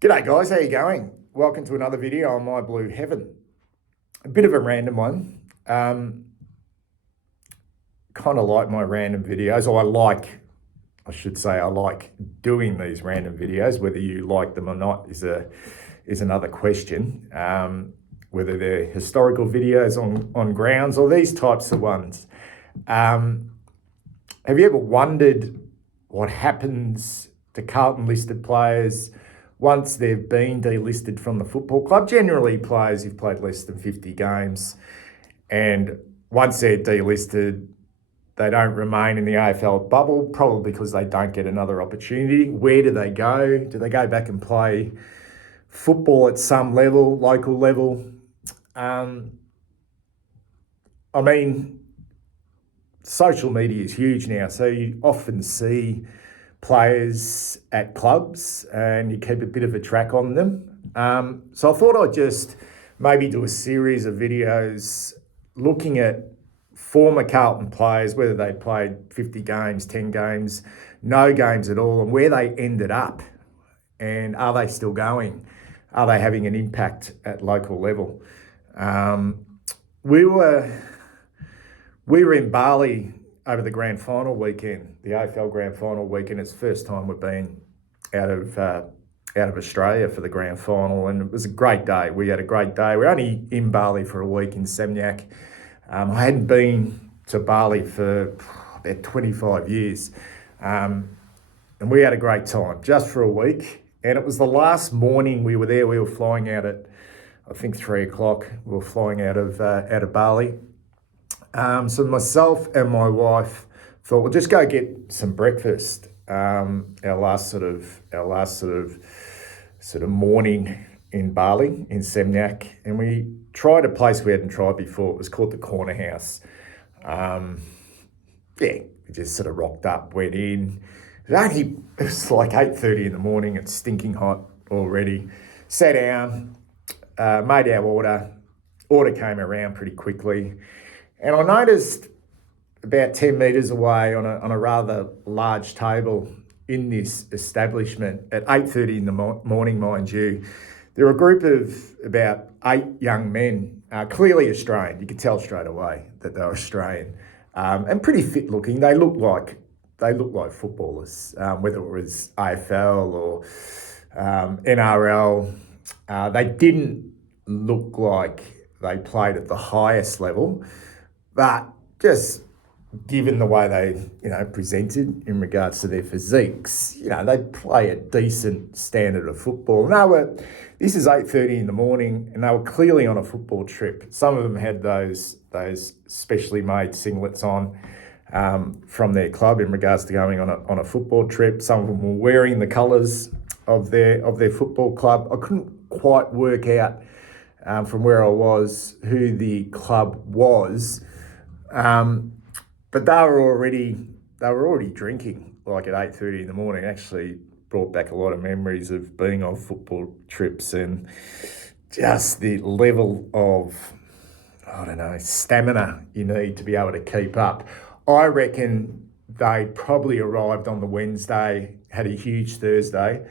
G'day guys, how you going? Welcome to another video on My Blue Heaven. A bit of a random one. Kind of like my random videos, or I like doing these random videos. Whether you like them or not is another question. Whether they're historical videos on grounds or these types of ones. Have you ever wondered what happens to Carlton listed players once they've been delisted from the football club? Generally players who've played less than 50 games, and once they're delisted, they don't remain in the AFL bubble, probably because they don't get another opportunity. Where do they go? Do they go back and play football at some level, local level? Social media is huge now, so you often see players at clubs and you keep a bit of a track on them. So I thought I'd just maybe do a series of videos looking at former Carlton players, whether they played 50 games, 10 games, no games at all, and where they ended up. And are they still going? Are they having an impact at local level? We were in Bali over the grand final weekend, the AFL grand final weekend. It's the first time we've been out of Australia for the grand final, and it was a great day. We had a great day. We're only in Bali for a week in Seminyak. I hadn't been to Bali for about 25 years, and we had a great time just for a week. And it was the last morning we were there. We were flying out at, I think, 3 o'clock. We were flying out of Bali. So myself and my wife thought we'll just go get some breakfast. Our last sort of morning in Bali, in Seminyak, and we tried a place we hadn't tried before. It was called the Corner House. We just sort of rocked up, went in. It was like 8:30 in the morning. It's stinking hot already. Sat down, made our order. Order came around pretty quickly. And I noticed about 10 metres away on a rather large table in this establishment at 8:30 in the morning, mind you, there were a group of about 8 young men, clearly Australian. You could tell straight away that they were Australian, and pretty fit looking. They looked like footballers, whether it was AFL or NRL. They didn't look like they played at the highest level. But just given the way they, presented in regards to their physiques, they play a decent standard of football. And this is 8:30 in the morning, and they were clearly on a football trip. Some of them had those specially made singlets on from their club in regards to going on a football trip. Some of them were wearing the colours of their football club. I couldn't quite work out from where I was who the club was. But they were already drinking, like at 8:30 in the morning. Actually brought back a lot of memories of being on football trips and just the level of, stamina you need to be able to keep up. I reckon they probably arrived on the Wednesday, had a huge Thursday,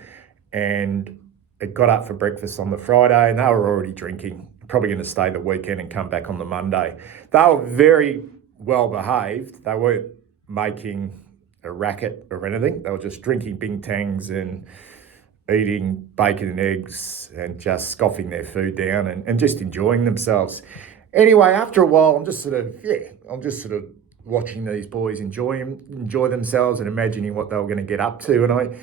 and it got up for breakfast on the Friday, and they were already drinking. Probably going to stay the weekend and come back on the Monday. They were very well behaved. They weren't making a racket or anything. They were just drinking bing-tangs and eating bacon and eggs and just scoffing their food down and just enjoying themselves. Anyway, after a while, I'm just sort of watching these boys enjoy themselves and imagining what they were going to get up to. And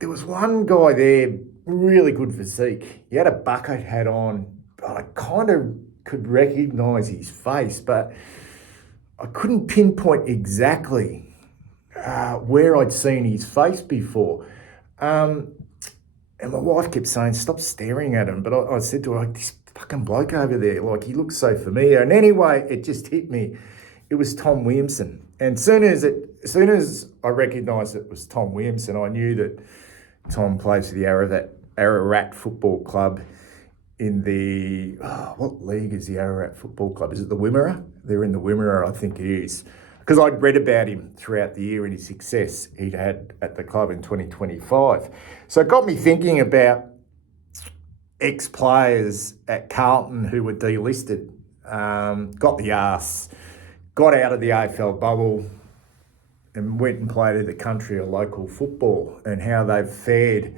there was one guy there, really good physique. He had a bucket hat on, but I kind of could recognise his face, but I couldn't pinpoint exactly where I'd seen his face before. And my wife kept saying, stop staring at him. But I said to her, this fucking bloke over there, he looks so familiar. And anyway, it just hit me. It was Tom Williamson. And as soon as I recognised it was Tom Williamson, I knew that Tom plays for the Ararat Football Club in the, what league is the Ararat Football Club? Is it the Wimmera? They're in the Wimmera, I think it is. Because I'd read about him throughout the year and his success he'd had at the club in 2025. So it got me thinking about ex-players at Carlton who were delisted, got the arse, got out of the AFL bubble and went and played at the country or local football and how they've fared.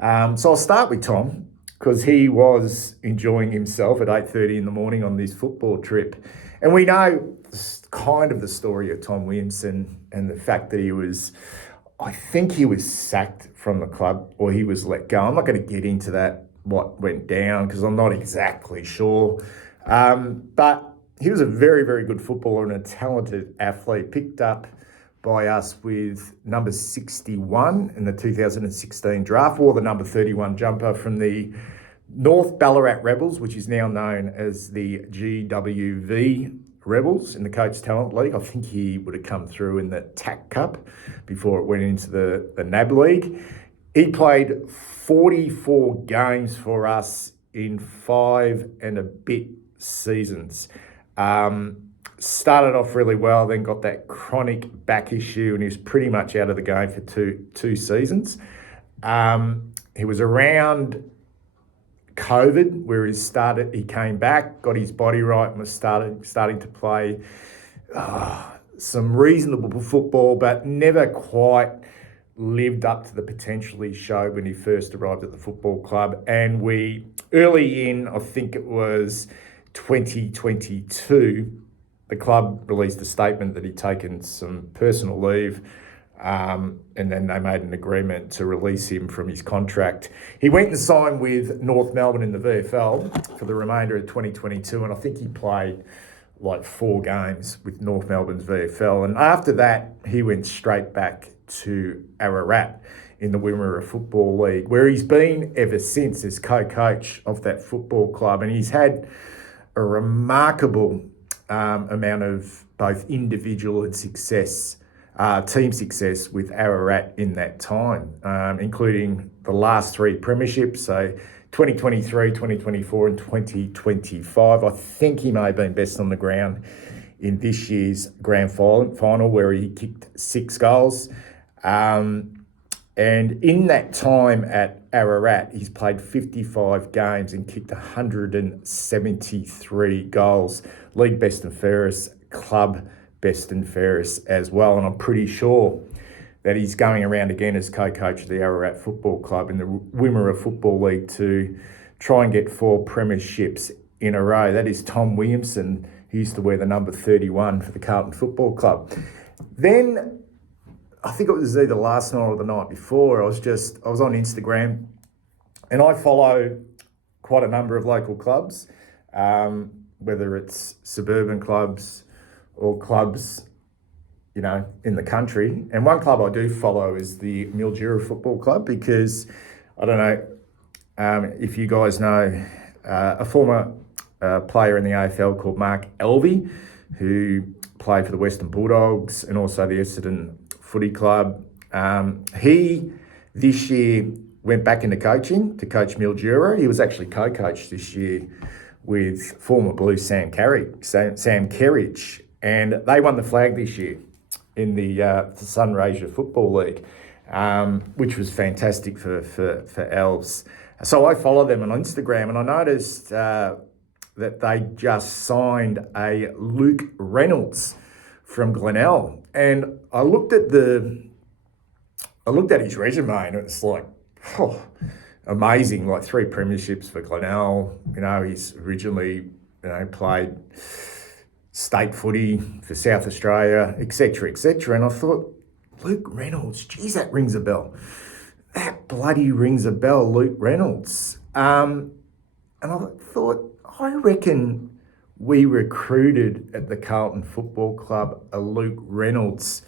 So I'll start with Tom because he was enjoying himself at 8:30 in the morning on this football trip. And we know kind of the story of Tom Williamson and the fact that I think he was sacked from the club or he was let go. I'm not going to get into that, what went down, because I'm not exactly sure. But he was a very, very good footballer and a talented athlete, picked up by us with number 61 in the 2016 draft, wore the number 31 jumper from the North Ballarat Rebels, which is now known as the GWV Rebels in the Coach Talent League. I think he would have come through in the TAC Cup before it went into the NAB League. He played 44 games for us in 5 and a bit seasons. Started off really well, then got that chronic back issue and he was pretty much out of the game for two seasons. He was around COVID where he came back, got his body right and was starting to play some reasonable football, but never quite lived up to the potential he showed when he first arrived at the football club. And early in, I think it was 2022, the club released a statement that he'd taken some personal leave, and then they made an agreement to release him from his contract. He went and signed with North Melbourne in the VFL for the remainder of 2022, and I think he played like 4 games with North Melbourne's VFL. And after that, he went straight back to Ararat in the Wimmera Football League, where he's been ever since as co-coach of that football club. And he's had a remarkable amount of both individual and team success with Ararat in that time, including the last 3 premierships, so 2023, 2024 and 2025. I think he may have been best on the ground in this year's grand final where he kicked 6 goals. And in that time at Ararat, he's played 55 games and kicked 173 goals. League best and fairest, club best and fairest as well. And I'm pretty sure that he's going around again as co-coach of the Ararat Football Club in the Wimmera Football League to try and get 4 premierships in a row. That is Tom Williamson, who used to wear the number 31 for the Carlton Football Club. Then, I think it was either last night or the night before, I was on Instagram and I follow quite a number of local clubs, whether it's suburban clubs or clubs, in the country. And one club I do follow is the Mildura Football Club because, I don't know if you guys know, a former player in the AFL called Mark Elvey, who played for the Western Bulldogs and also the Essendon Footy Club. He, this year, went back into coaching to coach Mildura. He was actually co-coached this year with former Blues Sam Kerridge, and they won the flag this year in the Sunraysia Football League, which was fantastic for Elves. So I follow them on Instagram, and I noticed that they just signed a Luke Reynolds from Glenelg, and I looked at his resume, and it's like, amazing! Like 3 premierships for Glenelg. He's originally played state footy for South Australia, etc., etc. And I thought, Luke Reynolds, geez, that rings a bell. That bloody rings a bell, Luke Reynolds. And I thought, I reckon we recruited at the Carlton Football Club a Luke Reynolds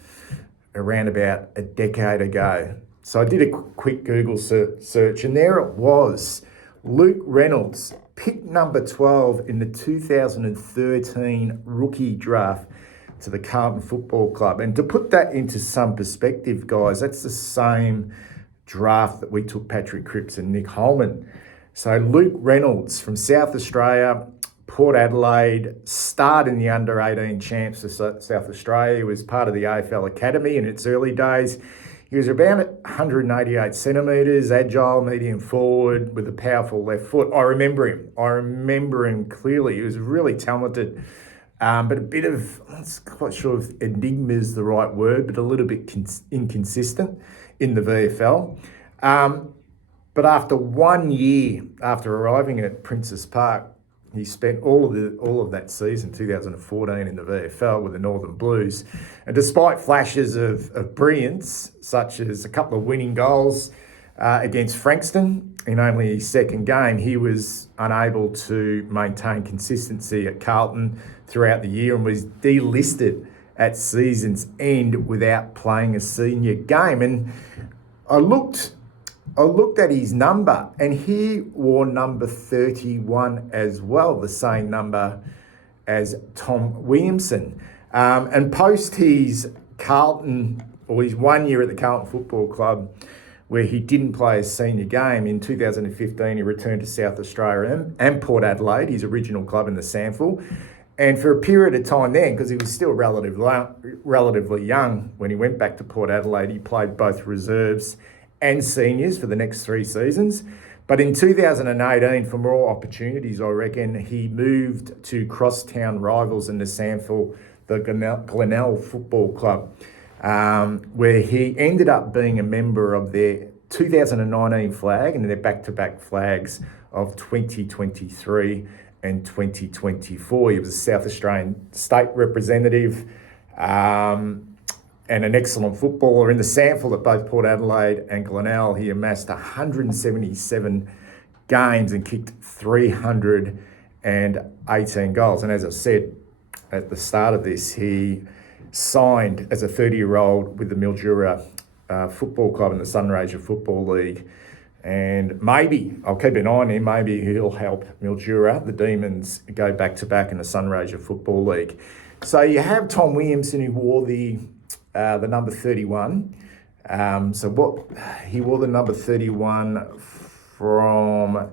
around about a decade ago. So I did a quick Google search and there it was. Luke Reynolds, pick number 12 in the 2013 rookie draft to the Carlton Football Club. And to put that into some perspective, guys, that's the same draft that we took Patrick Cripps and Nick Holman. So Luke Reynolds from South Australia, Port Adelaide, starred in the under-18 champs of South Australia. He was part of the AFL Academy in its early days. He was about 188 centimetres, agile, medium forward, with a powerful left foot. I remember him clearly. He was really talented, but a bit of, I'm not quite sure if enigma is the right word, but a little bit inconsistent in the VFL. But after 1 year after arriving at Princes Park, he spent all of that season, 2014, in the VFL with the Northern Blues. And despite flashes of brilliance, such as a couple of winning goals against Frankston in only his second game, he was unable to maintain consistency at Carlton throughout the year and was delisted at season's end without playing a senior game. And I looked at his number, and he wore number 31 as well, the same number as Tom Williamson. And post his Carlton, or his 1 year at the Carlton Football Club, where he didn't play a senior game, in 2015 he returned to South Australia and Port Adelaide, his original club in the SANFL. And for a period of time then, because he was still relatively young when he went back to Port Adelaide, he played both reserves and seniors for the next 3 seasons. But in 2018, for more opportunities, I reckon, he moved to crosstown rivals in the SANFL, the Glenelg Football Club, where he ended up being a member of their 2019 flag and their back-to-back flags of 2023 and 2024. He was a South Australian state representative, and an excellent footballer. In the SANFL at both Port Adelaide and Glenelg, he amassed 177 games and kicked 318 goals. And as I said at the start of this, he signed as a 30-year-old with the Mildura Football Club in the Sunraysia Football League. And maybe, I'll keep an eye on him, maybe he'll help Mildura, the Demons, go back-to-back in the Sunraysia Football League. So you have Tom Williamson, who wore the number 31. He wore the number 31 from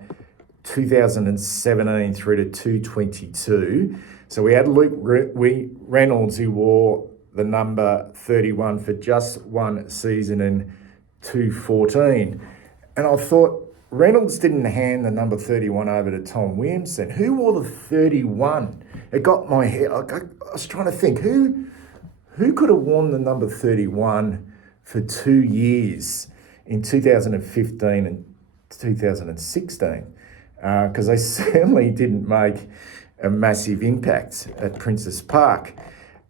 2017 through to 2022. So we had Luke Reynolds, who wore the number 31 for just one season in 2014. And I thought, Reynolds didn't hand the number 31 over to Tom Williamson. Who wore the 31? It got my head. I was trying to think, who could have worn the number 31 for 2 years in 2015 and 2016? Because they certainly didn't make a massive impact at Princes Park.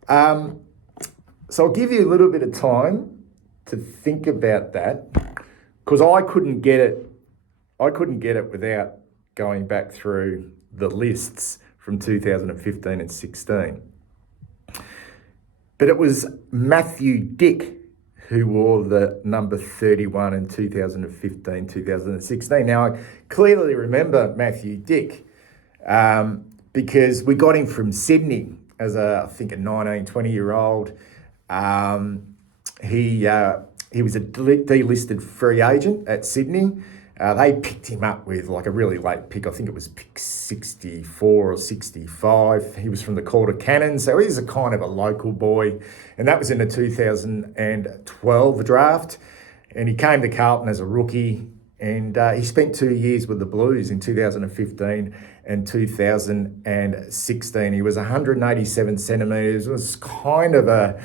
So I'll give you a little bit of time to think about that, because I couldn't get it without going back through the lists from 2015 and 16. But it was Matthew Dick who wore the number 31 in 2015, 2016. Now, I clearly remember Matthew Dick because we got him from Sydney as I think a 19, 20-year-old. He was a delisted free agent at Sydney. They picked him up with like a really late pick. I think it was pick 64 or 65. He was from the Calder Cannons, so he's a kind of a local boy. And that was in the 2012 draft. And he came to Carlton as a rookie, and he spent 2 years with the Blues in 2015 and 2016. He was 187 centimetres. It was kind of a...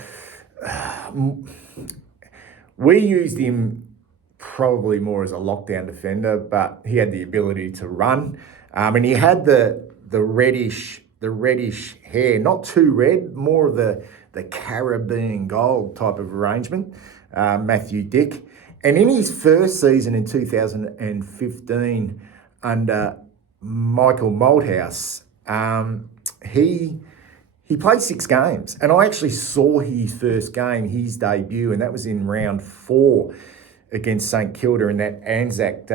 We used him probably more as a lockdown defender, but he had the ability to run, and he had the reddish hair, not too red, more of the Caribbean gold type of arrangement. Matthew Dick, and in his first season in 2015 under Michael Malthouse, he played 6 games, and I actually saw his first game, his debut, and that was in round 4 against St Kilda in that Anzac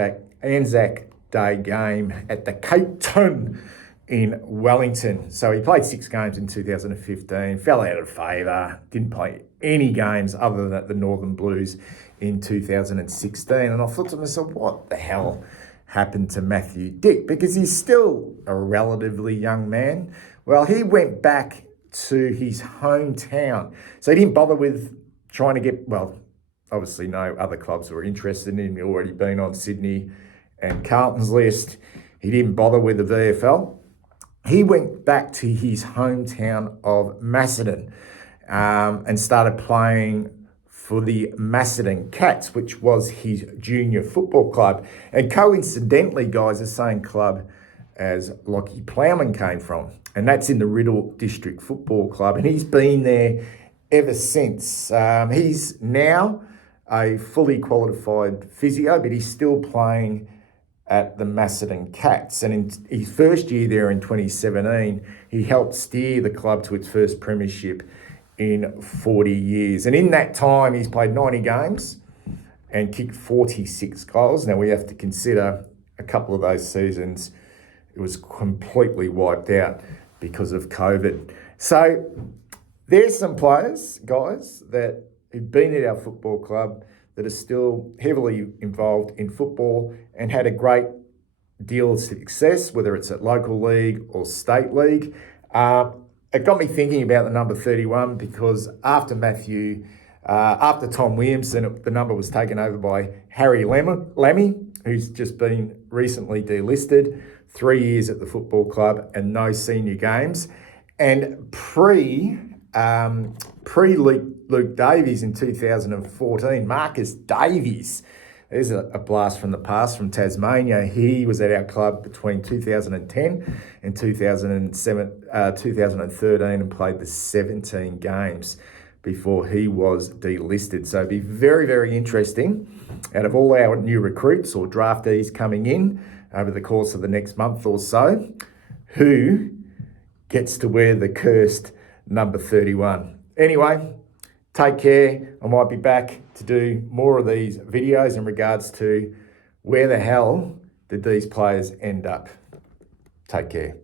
Day game at the Cape Town in Wellington. So he played 6 games in 2015, fell out of favour, didn't play any games other than at the Northern Blues in 2016. And I thought to myself, what the hell happened to Matthew Dick? Because he's still a relatively young man. Well, he went back to his hometown. So he didn't bother with trying to get, obviously no other clubs were interested in him. He'd already been on Sydney and Carlton's list. He didn't bother with the VFL. He went back to his hometown of Macedon and started playing for the Macedon Cats, which was his junior football club. And coincidentally, guys, the same club as Lockie Plowman came from. And that's in the Riddle District Football Club. And he's been there ever since. He's now a fully qualified physio, but he's still playing at the Macedon Cats. And in his first year there in 2017, he helped steer the club to its first premiership in 40 years. And in that time, he's played 90 games and kicked 46 goals. Now, we have to consider a couple of those seasons, it was completely wiped out because of COVID. So there's some players, guys, that who've been at our football club that are still heavily involved in football and had a great deal of success, whether it's at local league or state league. It got me thinking about the number 31 because after Tom Williamson, the number was taken over by Harry Lammy, who's just been recently delisted, 3 years at the football club and no senior games. And pre-Luke Davies in 2014, Marcus Davies, there's a blast from the past from Tasmania. He was at our club between 2010 and 2013 and played the 17 games before he was delisted. So it'd be very, very interesting out of all our new recruits or draftees coming in over the course of the next month or so, who gets to wear the cursed number 31. Anyway, take care. I might be back to do more of these videos in regards to where the hell did these players end up. Take care.